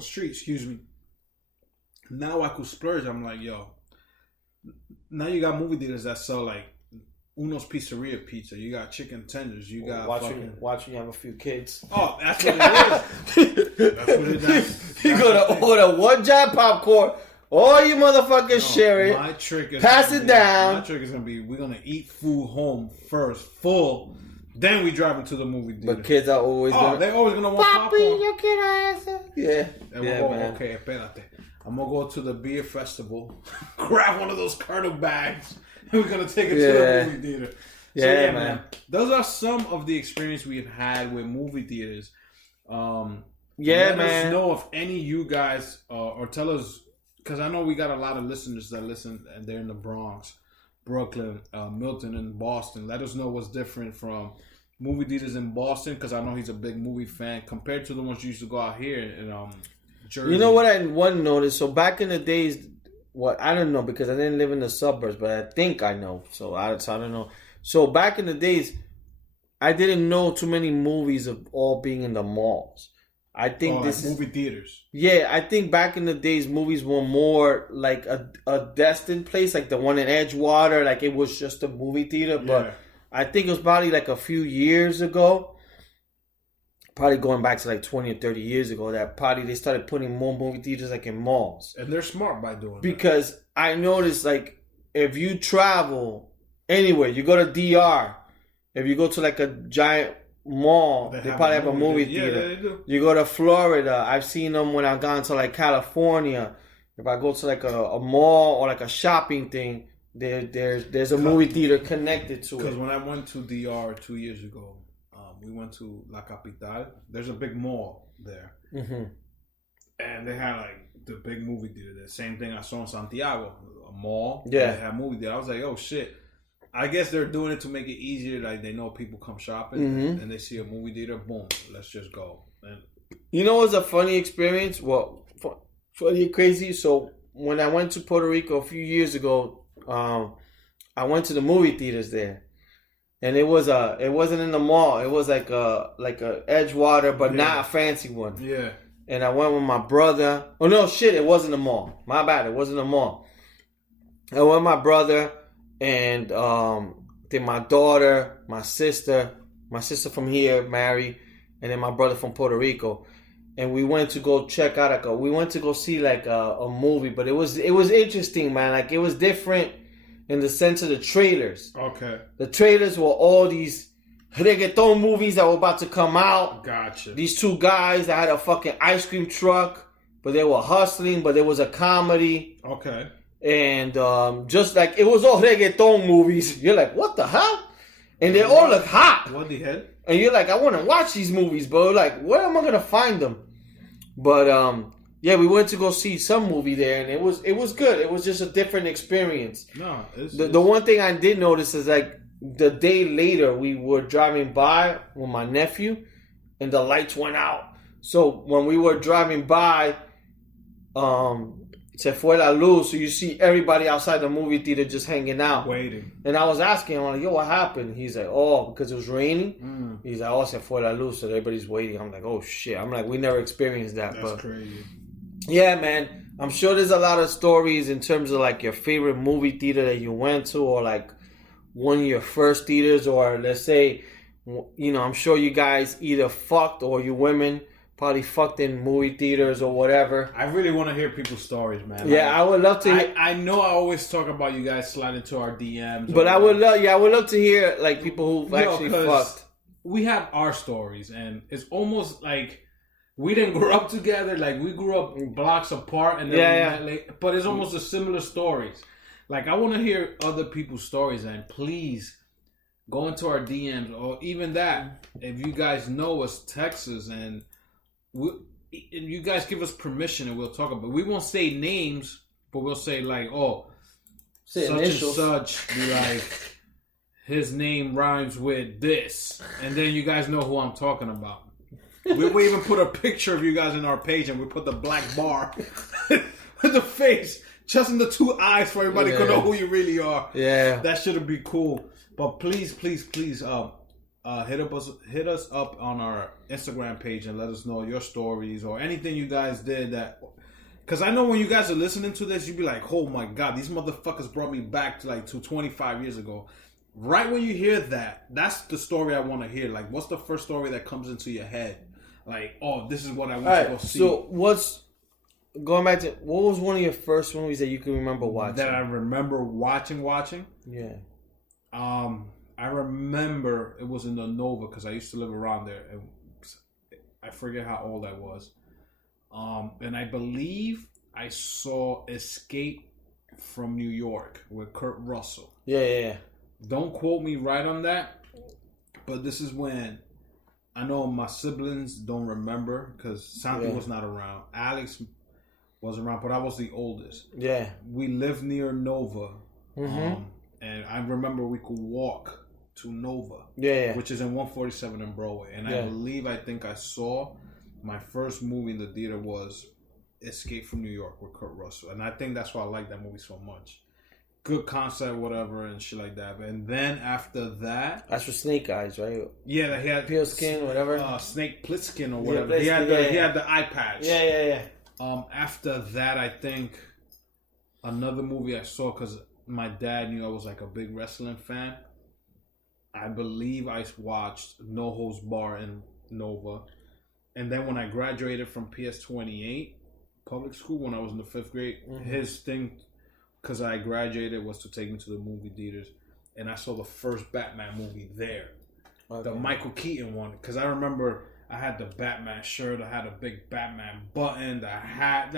street, excuse me. Now I could splurge. I'm like, yo, now you got movie theaters that sell like Uno's Pizzeria pizza. You got chicken tenders. You got watching you have a few kids. Oh, that's what it is. That's what it is. You're gonna order one giant popcorn. All you motherfuckers share it. My trick is pass it down. My trick is gonna be we're gonna eat food home first, full. Then we drive into the movie theater. But kids are always they're always gonna want popcorn. Yo quiero eso. Yeah. Okay, espérate. I'm gonna go to the beer festival, grab one of those Colonel bags, and we're gonna take it to the movie theater. Yeah, man. Those are some of the experience we've had with movie theaters. Let us know if any of you guys or tell us, because I know we got a lot of listeners that listen, and they're in the Bronx, Brooklyn, Milton, and Boston. Let us know what's different from movie theaters in Boston, because I know he's a big movie fan compared to the ones you used to go out here in Jersey. You know what I noticed? So back in the days, I don't know because I didn't live in the suburbs, but I think I know. So I don't know. So back in the days, I didn't know too many movies of all being in the malls. I think this is movie theaters. Yeah, I think back in the days, movies were more like a destined place, like the one in Edgewater. Like it was just a movie theater. But I think it was probably like a few years ago, probably going back to like 20 or 30 years ago, that probably they started putting more movie theaters like in malls. And they're smart by doing because that. I noticed like if you travel anywhere, you go to DR, if you go to like a giant mall, they probably have a movie theater. Yeah, they do. You go to Florida, I've seen them when I've gone to like California. If I go to like a mall or like a shopping thing, there's a movie theater connected to it. Because when I went to DR 2 years ago, we went to La Capital. There's a big mall there. Mm-hmm. And they had like the big movie theater. The same thing I saw in Santiago, a mall. Yeah. They had a movie theater. I was like, oh shit. I guess they're doing it to make it easier. Like they know people come shopping and they see a movie theater. Boom, let's just go. And you know what's a funny experience? Well, funny and crazy. So when I went to Puerto Rico a few years ago, I went to the movie theaters there, and it wasn't in the mall. It was like a Edgewater, but not a fancy one. Yeah. And I went with my brother. Oh no, shit! It wasn't a mall. My bad. It wasn't a mall. I went with my brother. And then my daughter, my sister from here, Mary, and then my brother from Puerto Rico, and we went to go check out we went to go see like a movie, but it was interesting, man. Like it was different in the sense of the trailers. Okay. The trailers were all these reggaeton movies that were about to come out. Gotcha. These two guys that had a fucking ice cream truck, but they were hustling, but there was a comedy. Okay. And just like it was all reggaeton movies. You're like, what the hell? And they all look hot. What the hell? And you're like, I want to watch these movies, bro. Like, where am I gonna find them? But we went to go see some movie there, and it was good. It was just a different experience. No, the one thing I did notice is like the day later we were driving by with my nephew, and the lights went out. So when we were driving by, se fue la luz, so you see everybody outside the movie theater just hanging out. Waiting. And I was asking him, I'm like, yo, what happened? He's like, oh, because it was raining? He's like, oh, se fue la luz, so everybody's waiting. I'm like, oh, shit. I'm like, we never experienced that. That's crazy. Yeah, man. I'm sure there's a lot of stories in terms of, like, your favorite movie theater that you went to, or, like, one of your first theaters, or let's say, you know, I'm sure you guys either fucked or you women probably fucked in movie theaters or whatever. I really want to hear people's stories, man. Yeah, I would love to. I know I always talk about you guys sliding to our DMs, but I would love to hear like people who actually fucked. We have our stories, and it's almost like we didn't grow up together. Like we grew up blocks apart, and then but it's almost a similar stories. Like I want to hear other people's stories, and please go into our DMs, or even that if you guys know us, text us, and you guys give us permission and we'll talk about it. We won't say names, but we'll say like, such initials. And such, be like, his name rhymes with this. And then you guys know who I'm talking about. We even put a picture of you guys in our page, and we put the black bar with the face, just in the two eyes, for everybody to know who you really are. Yeah. That should be cool. But please, hit us up on our Instagram page and let us know your stories or anything you guys did that. Because I know when you guys are listening to this, you'd be like, "Oh my god, these motherfuckers brought me back to 25 years ago." Right when you hear that, that's the story I want to hear. Like, what's the first story that comes into your head? Like, oh, this is what I want to go see. So going back to, what was one of your first movies that you can remember watching? That I remember watching? Yeah. I remember it was in the Nova because I used to live around there. And I forget how old I was. And I believe I saw Escape from New York with Kurt Russell. Yeah. Don't quote me right on that, but this is when I know my siblings don't remember because Santi was not around. Alex wasn't around, but I was the oldest. Yeah. We lived near Nova, and I remember we could walk to Nova, which is in 147 in Broadway. And I think I saw my first movie in the theater was Escape from New York with Kurt Russell, and I think that's why I like that movie so much. Good concept, whatever, and shit like that. And then after that, that's for Snake Eyes, right? Yeah, he had Pale Skin, whatever. Snake Plissken or whatever. He had the eye patch. Yeah. After that, I think another movie I saw because my dad knew I was like a big wrestling fan. I believe I watched No Holds Bar in Nova, and then when I graduated from PS28 public school when I was in the 5th grade, his thing. Because I graduated was to take me to the movie theaters, and I saw the first Batman movie there, the Michael Keaton one. Because I remember I had the Batman shirt, I had a big Batman button, I had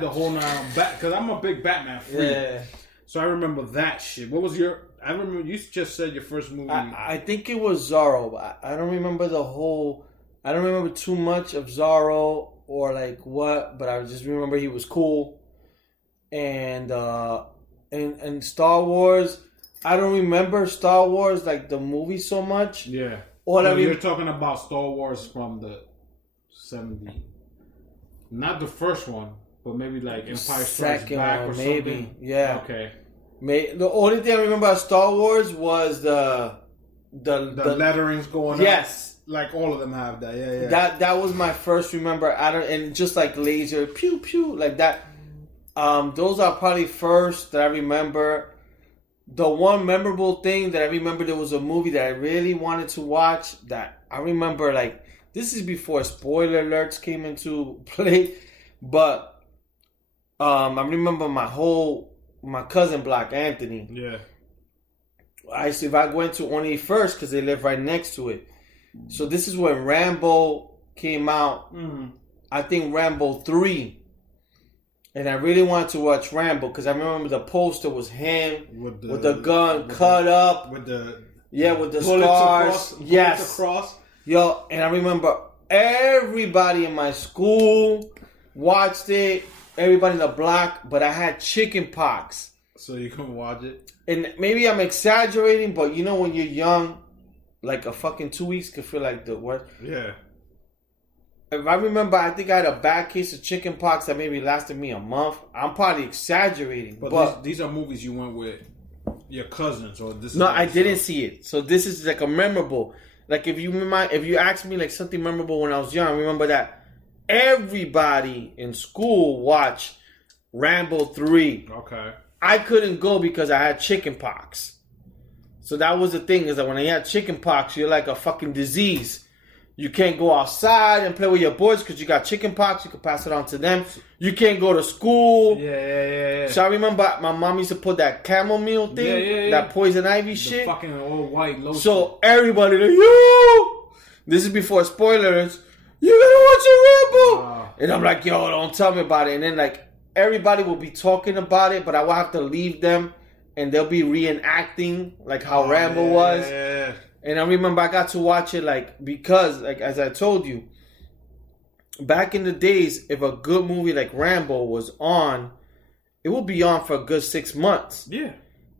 the whole nine because I'm a big Batman freak. Yeah. So I remember that shit. What was your? I remember you just said your first movie. I think it was Zorro. I don't remember the whole. I don't remember too much of Zorro or like what, but I just remember he was cool. And Star Wars, I don't remember Star Wars like the movie so much. Yeah. You're talking about Star Wars from the 70s, not the first one, but maybe like Empire Strikes Back or maybe something. Yeah. Okay. The only thing I remember about Star Wars was the letterings going. Yes. Up. Like all of them have that. Yeah. That was my first remember. And just like laser pew pew like that. Those are probably first that I remember. The one memorable thing that I remember, there was a movie that I really wanted to watch that I remember, like, this is before spoiler alerts came into play, but I remember my cousin Black Anthony. Yeah. If I went to only first because they live right next to it. So this is when Rambo came out. I think Rambo 3. And I really wanted to watch Rambo because I remember the poster was him with the gun cut up. With the scars. Yes. Across. Yo, and I remember everybody in my school watched it. Everybody in the block. But I had chicken pox. So you couldn't watch it? And maybe I'm exaggerating, but you know when you're young, like a fucking 2 weeks could feel like the worst. Yeah. If I remember, I think I had a bad case of chicken pox that maybe lasted me a month. I'm probably exaggerating. But these are movies you went with your cousins, or this? No, I didn't see it. So this is like a memorable. Like if you ask me like something memorable when I was young, I remember that everybody in school watched Rambo 3. Okay. I couldn't go because I had chicken pox. So that was the thing, is that when you had chicken pox, you're like a fucking disease. You can't go outside and play with your boys because you got chicken pox. You can pass it on to them. You can't go to school. Yeah. So I remember my mom used to put that chamomile thing, that poison ivy shit. The fucking old white lotion. So everybody like, yo! This is before spoilers. You gotta watch a Rambo! And I'm like, yo, don't tell me about it. And then like everybody will be talking about it, but I will have to leave them and they'll be reenacting like how Rambo was. Yeah. And I remember I got to watch it because as I told you, back in the days, if a good movie like Rambo was on, it would be on for a good 6 months. Yeah.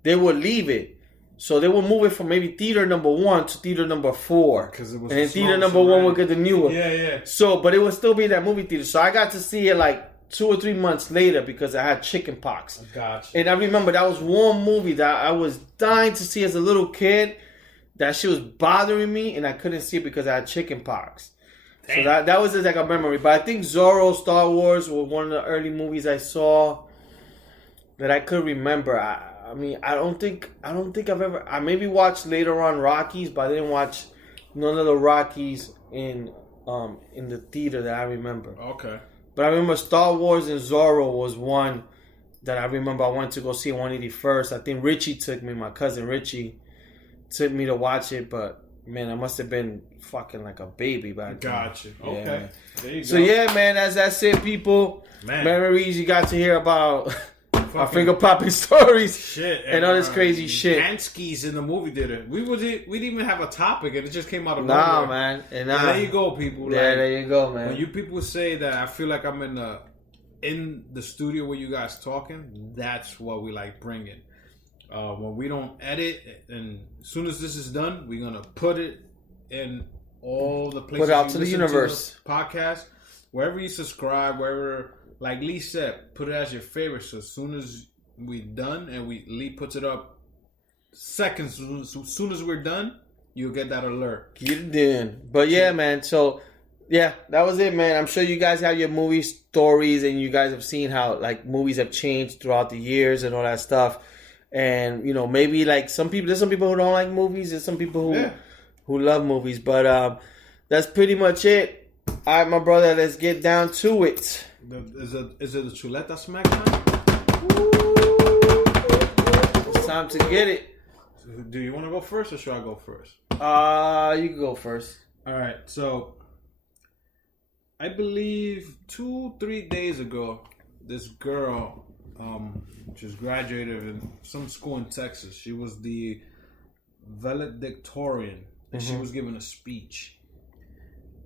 They would leave it. So they would move it from maybe theater number 1 to theater number 4. And then theater number 1 would get the new one. Yeah. So, but it would still be in that movie theater. So I got to see it like 2 or 3 months later because I had chicken pox. Gotcha. And I remember that was one movie that I was dying to see as a little kid. that shit was bothering me, and I couldn't see it because I had chicken pox. Damn. So that was just like a memory. But I think Zorro, Star Wars were one of the early movies I saw that I could remember. I mean, I don't think I've ever. I maybe watched later on Rockies, but I didn't watch none of the Rockies in the theater that I remember. Okay. But I remember Star Wars and Zorro was one that I remember I went to go see 181st. I think Richie took me, my cousin Richie, took me to watch it. But, man, I must have been fucking like a baby back then. Gotcha. Yeah, okay. man. There you go. So, yeah, man, that's it, people. Man. Memories you got to hear about our finger popping stories. Shit. And all this crazy shit. Hanskies in the movie theater. We didn't even have a topic, and it just came out of nowhere. nowhere. Man. And there you go, people. Yeah, there you go, man. When you people say that I feel like I'm in the studio where you guys talking, that's what we like bringing. When we don't edit, and as soon as this is done, we're gonna put it in all the places. Put it out to the universe. To the podcast, wherever you subscribe, wherever, like Lee said, put it as your favorite. So as soon as we're done, and Lee puts it up seconds, as soon as we're done, you'll get that alert. Get it in. But yeah, man. So yeah, that was it, man. I'm sure you guys have your movie stories, and you guys have seen how like movies have changed throughout the years and all that stuff. And you know, maybe like there's some people who don't like movies, there's some people who love movies. But that's pretty much it. All right, my brother, let's get down to it. Is it the Chuleta Smack time? It's time to get it. Do you want to go first, or should I go first? You can go first. All right, so I believe 2-3 days ago, this girl just graduated in some school in Texas. She was the valedictorian, and she was giving a speech.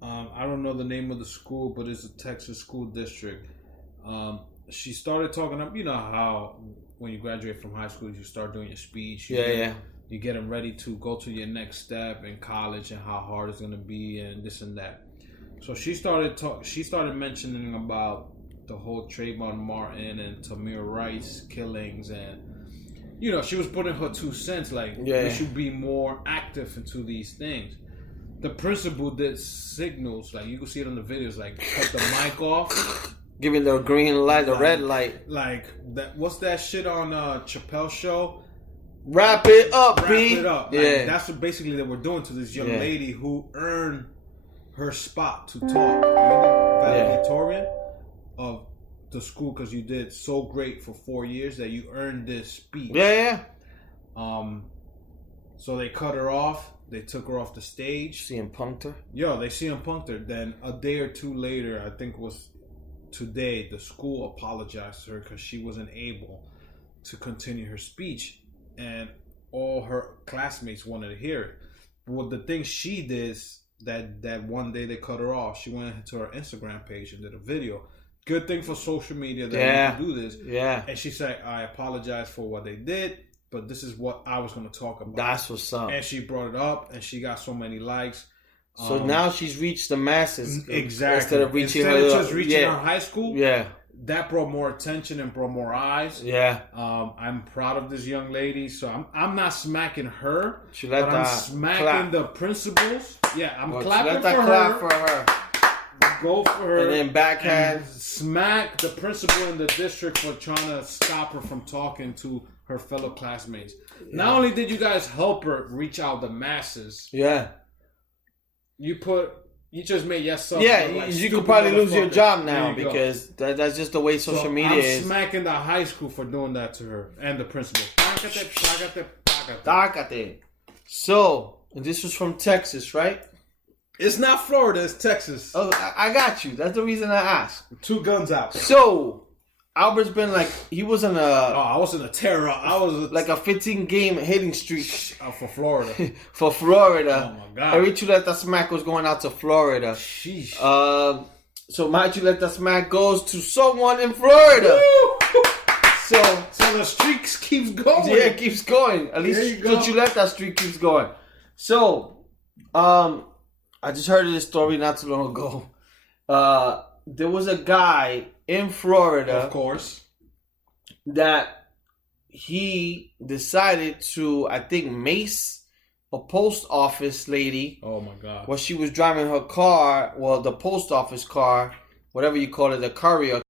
I don't know the name of the school, but it's a Texas school district. She started talking up. You know how when you graduate from high school, you start doing your speech. You get them ready to go to your next step in college, and how hard it's going to be, and this and that. So she started mentioning about the whole Trayvon Martin and Tamir Rice killings, and you know, she was putting her 2 cents, like we should be more active into these things. The principal did signals, like you can see it on the videos, like cut the mic off, giving the green light, the red light, like that. What's that shit on Chappelle's show? Wrap it up, Wrap it up. Like, yeah, that's what basically they were doing to this young lady who earned her spot to talk. You're the valedictorian of the school because you did so great for 4 years that you earned this speech. Yeah. So they cut her off. They took her off the stage. CM Punked her? Yo, they CM Punked her. Then a day or two later, I think it was today, the school apologized to her because she wasn't able to continue her speech. And all her classmates wanted to hear it. Well, the thing she did is that one day they cut her off. She went into her Instagram page and did a video. Good thing for social media that you can do this. Yeah. And she said, I apologize for what they did, but this is what I was going to talk about. That's what's up. And she brought it up, and she got so many likes. So now she's reached the masses. Exactly. Instead of reaching just reaching her high school. Yeah. That brought more attention and brought more eyes. Yeah. I'm proud of this young lady. So I'm not smacking her. But I'm smacking the principals. Yeah, I'm clapping clap for her. Go for her. And then backhand. Smack the principal in the district for trying to stop her from talking to her fellow classmates. Yeah. Not only did you guys help her reach out the masses. Yeah. You just made yourself. Yeah, like you could probably lose your job now because that's just the way social media is. I'm smacking the high school for doing that to her and the principal. So, and this was from Texas, right? It's not Florida, it's Texas. Oh, I got you. That's the reason I asked. 2 guns out. So, Albert's been like, he was in I was in a terror. I was like a 15-game hitting streak. For Florida. For Florida. Oh, my God. Every Chuleta Smack was going out to Florida. Sheesh. So, my Chuleta Smack goes to someone in Florida. So the streak keeps going. Yeah, it keeps going. At least the Chuleta streak keeps going. So, I just heard of this story not too long ago. There was a guy in Florida, of course, that he decided to, I think, mace a post office lady. Oh my God. While she was driving her car, well, the post office car, whatever you call it, the courier